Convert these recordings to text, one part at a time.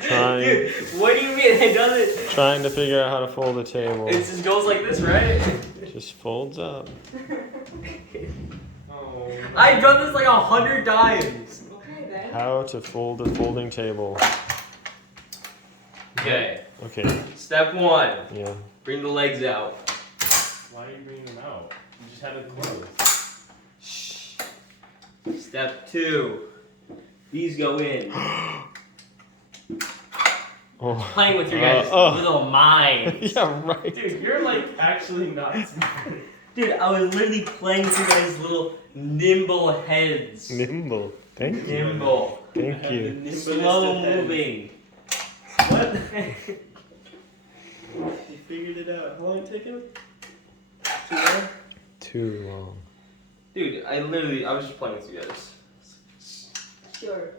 Dude, what do you mean? It doesn't. Trying to figure out how to fold a table. It just goes like this, right? Just folds up. Oh. I've done this like 100 times. Okay then. How to fold a folding table. Okay. Okay. Step 1. Yeah. Bring the legs out. Why are you bringing them out? You just have it closed. Shh. Step 2. These go in. Oh. Playing with your guys' little minds. Yeah, right. Dude, you're like actually not smart. Dude, I was literally playing with your guys' little nimble heads. Nimble. Thank you. Nimble. Thank you. Slow moving. What? You figured it out. How long did it take him? Too long? Too long. Dude, I was just playing with you guys. Sure.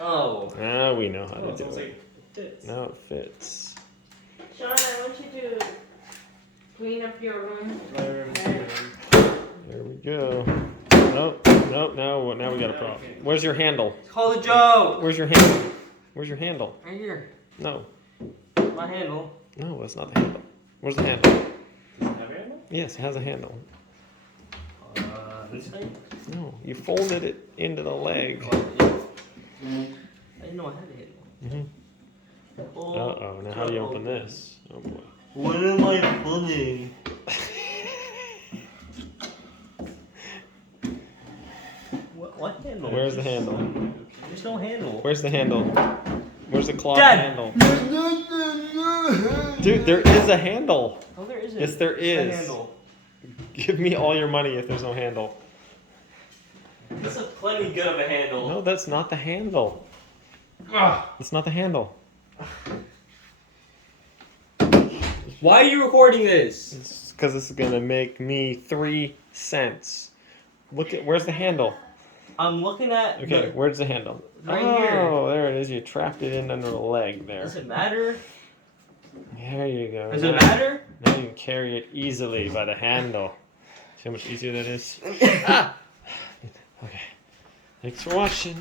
Oh. Now we know how Oh, to do it's it. like it fits. Now it fits. Sean, I want you to clean up your room. My room's Okay. There we go. Nope. Nope. Now we got a problem. Where's your handle? Call the joke! Where's your handle? Where's your handle? Right here. No. My handle. No, that's not the handle. Where's the handle? Does it have a handle? Yes, it has a handle. This thing? No, you folded it into the leg. I didn't know I had a handle. Mm-hmm. Uh-oh, now how do you open this? Oh boy. What am I pulling? What handle? Where's the handle? There's no handle. Where's the handle? Where's the cloth Dad! handle? Dude, there is a handle. Oh, there isn't. Yes, there Where's the is. handle? Give me all your money if there's no handle. That's a plenty good of a handle. No, that's not the handle. Ah! That's not the handle. Why are you recording this? It's because this is gonna make me 3 cents. Look at where's the handle? I'm looking at. Okay, where's the handle? Right oh, here. there it is. You trapped it in under the leg there. Does it matter? There you go. Does now, it matter? Now you can carry it easily by the handle. See how much easier that is? Ah! Okay. Thanks for watching.